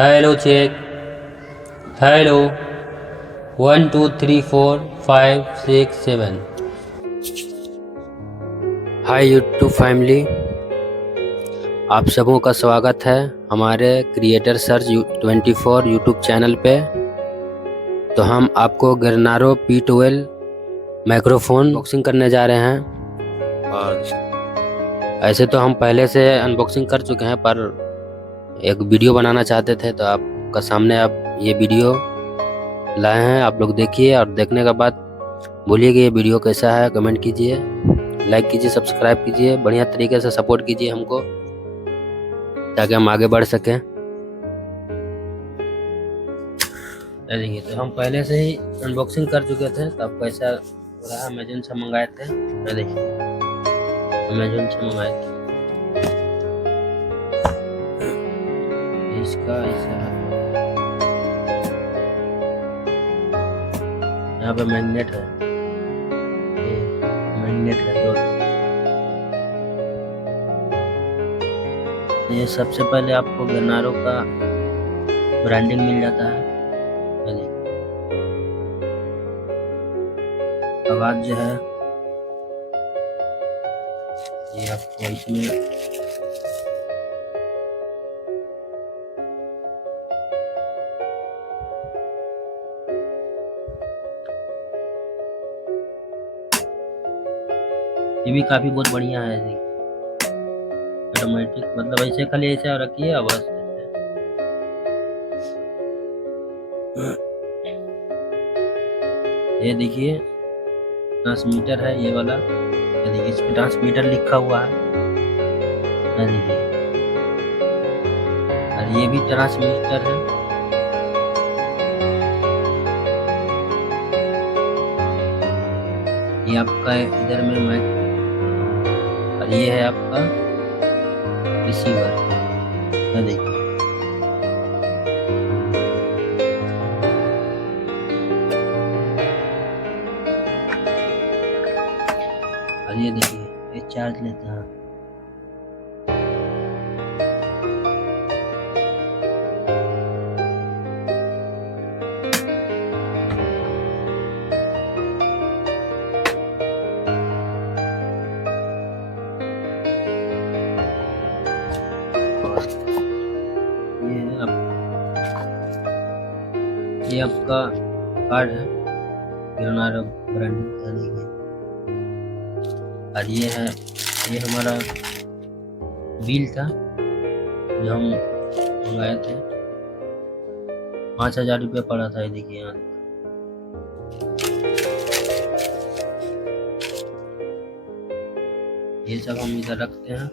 Hello check. Hello. 1 2 3 4 5 6 7। Hi YouTube family, आप सबों का स्वागत है हमारे क्रिएटर सर्च 24 यूट्यूब चैनल पे। तो हम आपको गिरनारो P12 माइक्रोफोन अनबॉक्सिंग करने जा रहे हैं। और ऐसे तो हम पहले से अनबॉक्सिंग कर चुके हैं, पर एक वीडियो बनाना चाहते थे तो आपका सामने आप ये वीडियो लाए हैं। आप लोग देखिए और देखने के बाद बोलिए कि ये वीडियो कैसा है। कमेंट कीजिए, लाइक कीजिए, सब्सक्राइब कीजिए, बढ़िया तरीके से सपोर्ट कीजिए हमको ताकि हम आगे बढ़ सकें। देखिए, तो हम पहले से ही अनबॉक्सिंग कर चुके थे, तो अब कैसा हो रहा है। अमेजोन से मंगाए थे। देखिए, अमेजोन से मंगाए थे। इसका ऐसा यहाँ पे मैग्नेट है, ये मैग्नेट है दो। ये सबसे पहले आपको गिरनारो का ब्रांडिंग मिल जाता है। आवाज जो है ये आपको इसमें ये भी काफी बहुत बढ़िया है। ऑटोमेटिक, मतलब ऐसे खाली ऐसे रखिए और बस ये देखिए ट्रांसमीटर है ये वाला। ये देखिए इस पे ट्रांसमीटर लिखा हुआ है। ये देखिए, और ये भी ट्रांसमीटर है। ये आपका इधर में माइक, और ये है आपका रिसीवर। ये देखिए, और ये देखिए ये चार्ज लेता है। ये आपका कार्ड है गिरनारो ब्रांडिंग का। देखिए, और ये है, ये हमारा बिल था जो हम मंगाए थे। 5,000 रुपये पड़ा था। ये देखिए यहाँ ये सब हम इधर रखते हैं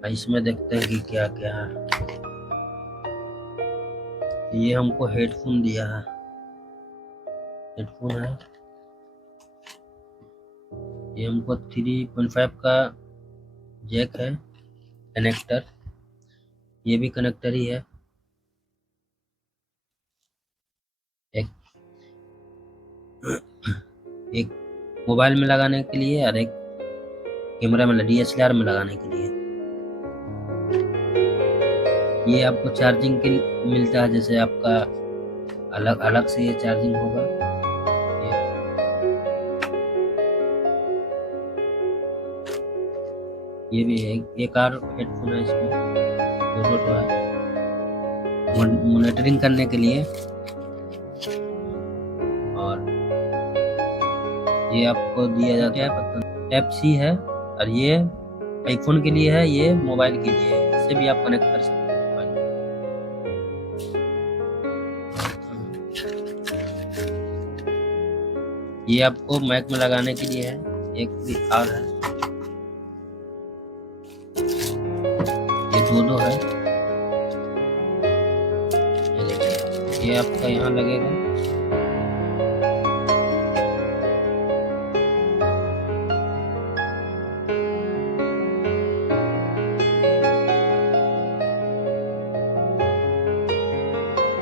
और इसमें देखते हैं कि क्या क्या है। ये हमको हेडफोन दिया है, हेडफोन है। ये हमको 3.5 का जैक है, कनेक्टर। ये भी कनेक्टर ही है। एक मोबाइल में लगाने के लिए और एक कैमरा में DSLR में लगाने के लिए। ये आपको चार्जिंग के मिलता है, जैसे आपका अलग अलग से ये चार्जिंग होगा। ये भी एक और हेडफोन है इसमें, दोनों तो है मॉनिटरिंग करने के लिए। और ये आपको दिया जाता है पता Type-C है, और ये आईफोन के लिए है, ये मोबाइल के लिए है। इससे भी आप कनेक्ट कर सकते हैं मोबाइल। ये आपको मैक में लगाने के लिए है। एक भी और है, ये दो है। ये देखिए, ये आपका यहाँ लगेगा।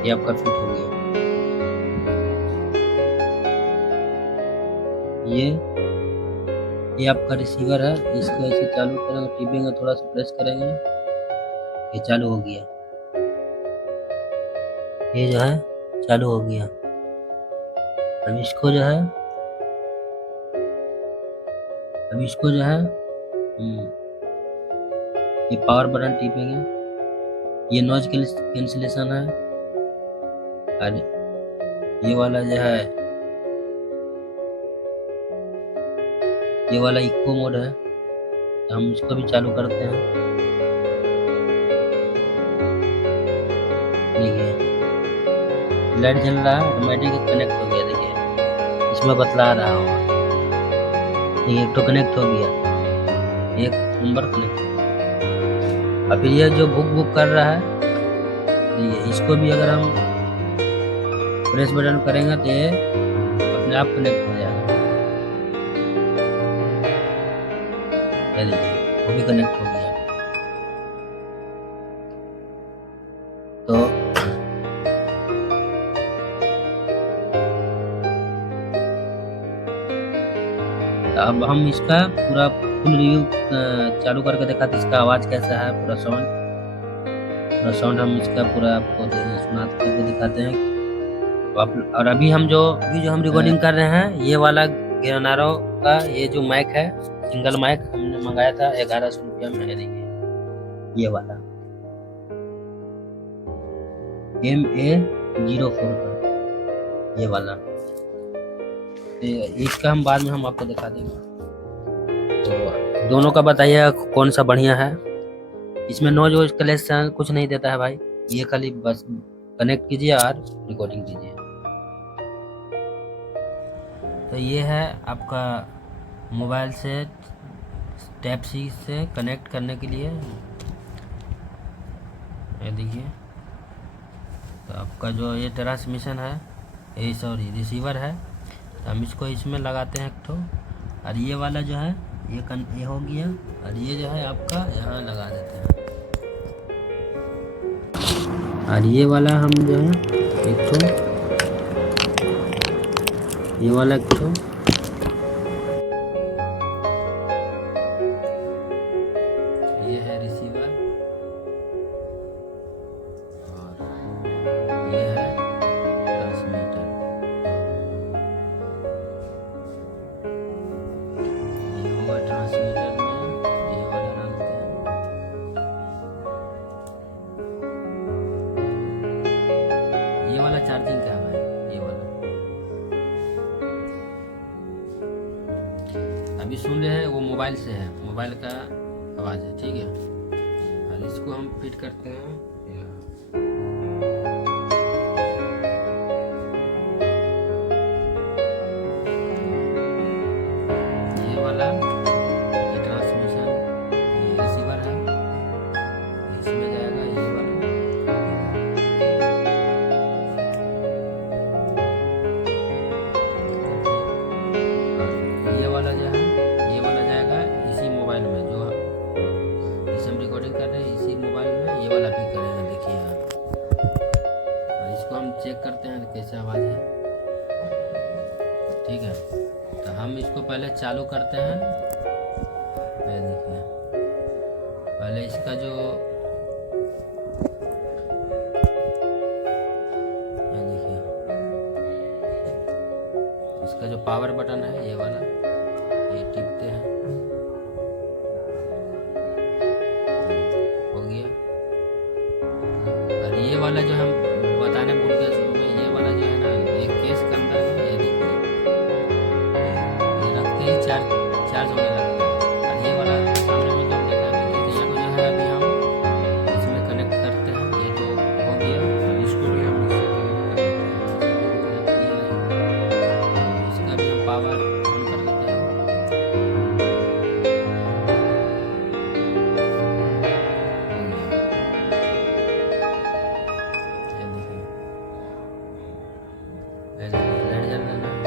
ये आपका फिट हो गया। ये आपका रिसीवर है। इसको ऐसे चालू करेंगे, टिपेंगे, थोड़ा सा प्रेस करेंगे, ये चालू हो गया। ये जो है चालू हो गया। अब इसको जो है ये पावर बटन टिपेंगे, ये नॉइज कैंसिलेशन है, और ये वाला जो है ये वाला इको मोड है, तो हम इसको भी चालू करते हैं। देखिए लाइट जल रहा है, ऑटोमेटिक कनेक्ट हो गया। देखिए इसमें बतला रहा होगा, देखिए एक तो कनेक्ट हो गया, एक नंबर कनेक्ट हो गया। अब ये जो बुक कर रहा है, ये इसको भी अगर हम प्रेस बटन करेंगे तो ये अपने आप कनेक्ट हो जाएगा। ये देखिए वो भी कनेक्ट हो गया। तो अब हम इसका पूरा फुल रिव्यू चालू करके दिखाते हैं, इसका आवाज़ कैसा है, पूरा साउंड हम इसका पूरा आपको सुना करके दिखाते हैं। तो आप, और अभी जो हम रिकॉर्डिंग कर रहे हैं, ये वाला गिरनारो का ये जो माइक है, सिंगल माइक हमने मंगाया था 1100 रुपया में। देखिए ये वाला MA04 का ये वाला, इसका हम बाद में हम आपको दिखा देंगे। तो दोनों का बताइए कौन सा बढ़िया है। इसमें नॉइज वॉइस कैंसिलेशन कुछ नहीं देता है भाई, ये खाली बस कनेक्ट कीजिए और रिकॉर्डिंग कीजिए। तो ये है आपका मोबाइल से टाइप सी से कनेक्ट करने के लिए। ये देखिए, तो आपका जो ये ट्रांसमिशन है, ये सॉरी रिसीवर है, तो हम इसको इसमें लगाते हैं एक ठो, और ये वाला जो है ये हो गया, और ये जो है आपका यहाँ लगा देते हैं। और ये वाला हम जो है एक ठो, ये वाला एक ठो, ये है रिसीवर, और ये है ट्रांसमीटर। ये हुआ ट्रांसमीटर में, ये वाला डालते हैं। ये वाला चार्जिंग का है, ये वाला अभी सुन रहे हैं, वो मोबाइल से है, मोबाइल का आवाज़ है, ठीक है। और इसको हम फिट करते हैं। ये वाला ये ट्रांसमिशन, ये रिसीवर है, इसमें जाएगा ये वाला। ये वाला जो है, ये वाला जाएगा इसी मोबाइल में, जो जिसे हम रिकॉर्डिंग कर रहे हैं इसी मोबाइल में, ये वाला भी करेंगे। देखिए यहाँ, और इसको हम चेक करते हैं कैसे आवाज़ है, ठीक है। तो हम इसको पहले चालू करते हैं। ये देखिए, पहले इसका जो ये देखिए, इसका जो पावर बटन है ये वाला, ये टिपते हैं, हो गया। और ये वाला जो हम बताने भूल गए शुरू में, ये वाला जो है ना, एक केस के अंदर में, ये देखिए, ये रखते ही चार्ज होने लगता है। और ये वाला सामने में जो देखा है, इसको जो है अभी हम इसमें कनेक्ट करते हैं। ये तो हो गया, और इसको भी हम इससे कनेक्ट करते हैं। इसका भी हम पावर ऑन कर देते हैं। लाइट जल रहा है,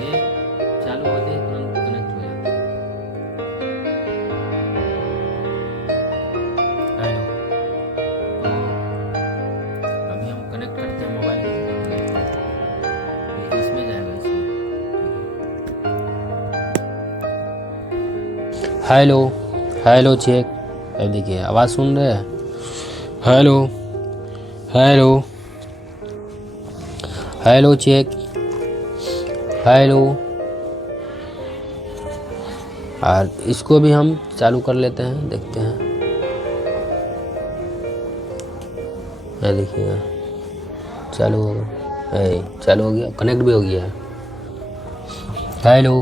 ये चालू होते ही तुरंत कनेक्ट हो जाता है। हेलो, तो अभी हम कनेक्ट करते हैं मोबाइल में, ये इसमें जाएगा, इसमें। हेलो हेलो चेक, अब देखिए आवाज़ सुन रहे हैं। Hello hello. Hello check, hello. और इसको भी हम चालू कर लेते हैं, देखते हैं। ये देखिएगा चालू हो गया, चालू हो गया, कनेक्ट भी हो गया है। हेलो,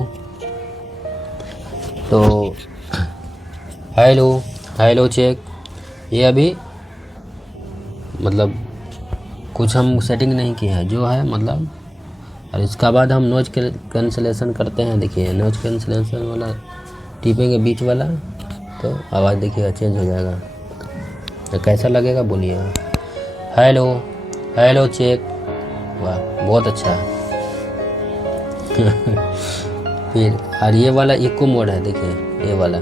तो हेलो हेलो चेक। ये अभी मतलब कुछ हम सेटिंग नहीं की है, जो है मतलब। और इसका बाद हम नॉइज कैंसलेशन करते हैं। देखिए नॉइज कैंसलेशन वाला टिपेंगे बीच वाला, तो आवाज़ देखिएगा चेंज हो जाएगा। तो कैसा लगेगा बोलिएगा। हेलो हेलो चेक, वाह बहुत अच्छा है। फिर और ये वाला इको मोड है, देखिए ये वाला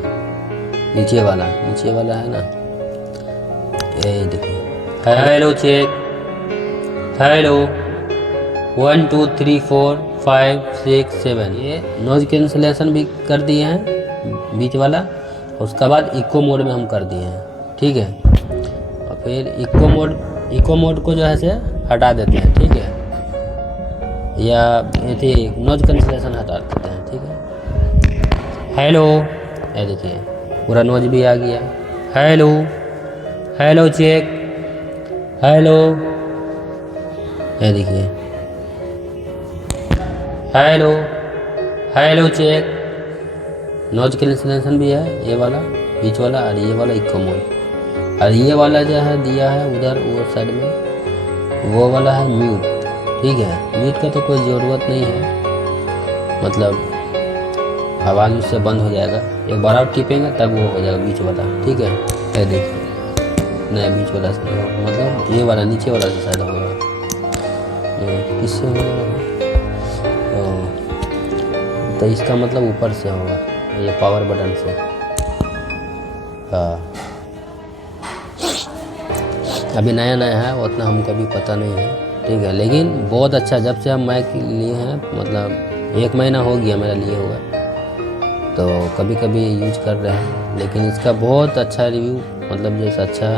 नीचे वाला है ना, ये देखिए। Hello check, hello 1 2 3 4 5 6 7। ये नॉइज कैंसलेशन भी कर दिए हैं बीच वाला, उसका बाद इको मोड में हम कर दिए हैं, ठीक है। और फिर इको मोड को जो है से हटा देते हैं, ठीक है, या ये नॉइज कैंसलेशन हटा देते हैं, ठीक है। हेलो, ये देखिए पूरा नॉइज भी आ गया। हेलो हेलो चेक, हेलो, ये देखिए hello hello check. Noise cancellation भी है ये वाला बीच वाला, और ये वाला इको मोड। और ये वाला जो है दिया है उधर वो साइड में, वो वाला है म्यूट, ठीक है। म्यूट का तो कोई ज़रूरत नहीं है, मतलब आवाज़ उससे बंद हो जाएगा। एक बार और टिपेंगे तब वो हो जाएगा बीच वाला, ठीक है। ये देखिए नहीं बीच वाला से नहीं, मतलब ये वाला नीचे वाला से शायद होगा। ये किससे होगा? तो इसका मतलब ऊपर से होगा, ये पावर बटन से। हाँ अभी नया है, उतना हमको भी पता नहीं है, ठीक है। लेकिन बहुत अच्छा, जब से हम माइक लिए हैं, मतलब 1 महीना हो गया मेरा लिए हुआ, तो कभी कभी यूज कर रहे हैं। लेकिन इसका बहुत अच्छा रिव्यू, मतलब जैसा अच्छा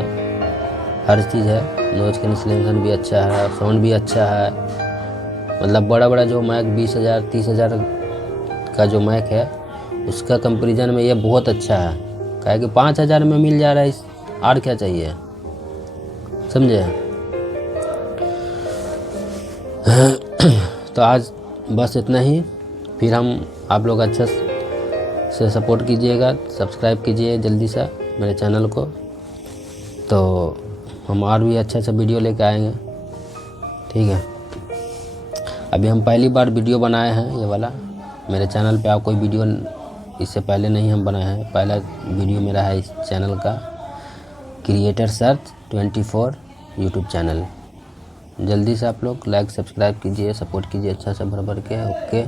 हर चीज़ है। नॉइज कैंसलेशन भी अच्छा है, साउंड भी अच्छा है। मतलब बड़ा जो माइक 20,000 30,000 का जो माइक है, उसका कंपैरिजन में ये बहुत अच्छा है। क्या कि 5,000 में मिल जा रहा है, और क्या चाहिए, समझे। तो आज बस इतना ही। फिर हम आप लोग अच्छा से सपोर्ट कीजिएगा, सब्सक्राइब कीजिए जल्दी से मेरे चैनल को, तो हम और भी अच्छा वीडियो लेके आएंगे, ठीक है। अभी हम पहली बार वीडियो बनाए हैं ये वाला। मेरे चैनल पे आप कोई वीडियो इससे पहले नहीं हम बनाए हैं, पहला वीडियो मेरा है इस चैनल का, क्रिएटर सर्च 24 यूट्यूब चैनल। जल्दी से आप लोग लाइक सब्सक्राइब कीजिए, सपोर्ट कीजिए अच्छा से भर के। ओके।